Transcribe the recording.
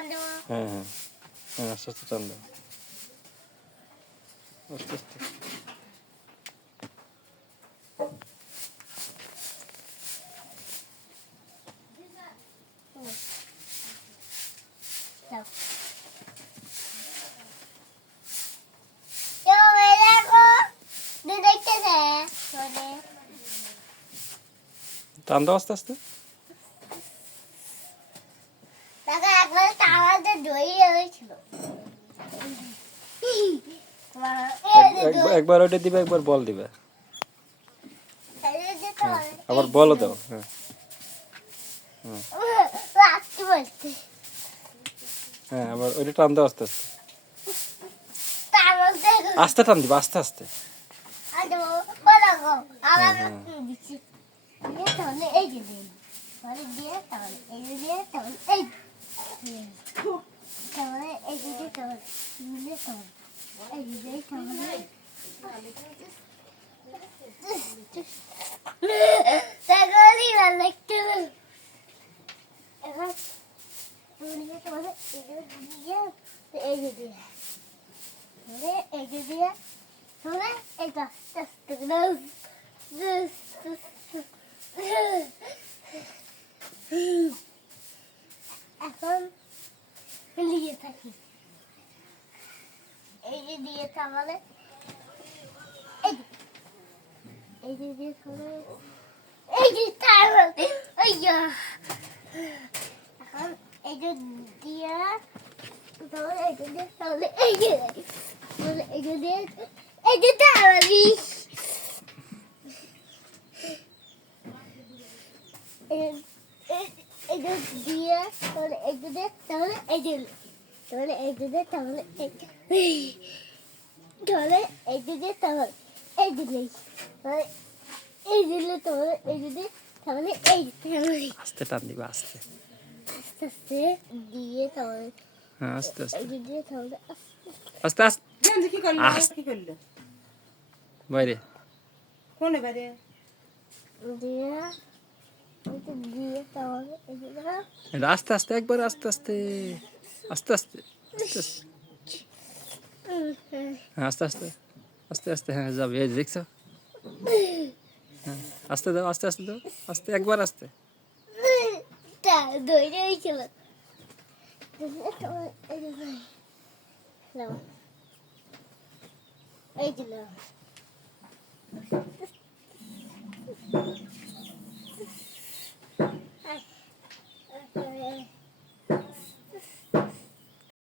টান দেবো হ্যাঁ হ্যাঁ হ্যাঁ আস্তে আস্তে টান দাও আস্তে আস্তে দাও কেউ এলে গো দুধ দেখতেছে শোনে টান দাও আস্তে আস্তে একবার- ওইটা দিবে, একবার বল দিবে। হ্যাঁ আবার বলও দাও হ্যাঁ। হ্যাঁ আবার ওইটা টান দাও আস্তে আস্তে। আস্তে টান দিবে, আস্তে আস্তে। বলো এই দিয়ে দিয়ে এই তাহলে এই যে দিয়ে তাহলে দিয়ে তাহলে এই যে দিয়ে তাহলে তাহলে ভালো লাগতে এখন দিয়ে তাহলে এই যে দিয়ে এই যে দিয়ে তাহলে এই যে দিয়ে তাহলে এটা আস্তে করে এখন লিয়ে থাকি এই যে দিয়ে তাহলে এই যে- এই যে দিয়ে তাহলে এই যে তাহলে এই যে এখন এই যে দিয়ে তাহলে এই যে দিয়ে তাহলে যে দিয়ে তাহলে এই যে তাহলে যে দিয়ে তাহলে তাহলে এই যে দিয়ে তাহলে এই যে তাহলে এই দিলে তাহলে এই দিয়ে তাহলে এই তাহলে আস্তে টান দিবে আস্তে আস্তে আস্তে দিয়ে তাহলে হ্যাঁ আস্তে আস্তে দিয়ে তাহলে আস্তে আস্তে কি করল কি করল বাইরে কোন এবারে দিয়ে দিয়ে তাহলে এটা আস্তে আস্তে একবার আস্তে আস্তে আস্তে আস্তে আস্তে আস্তে। হ্যাঁ। আস্তে আস্তে আস্তে আস্তে হ্যাঁ যাবে এই দেখছ? হ্যাঁ আস্তে দাও আস্তে আস্তে দাও আস্তে একবার আস্তে। এই।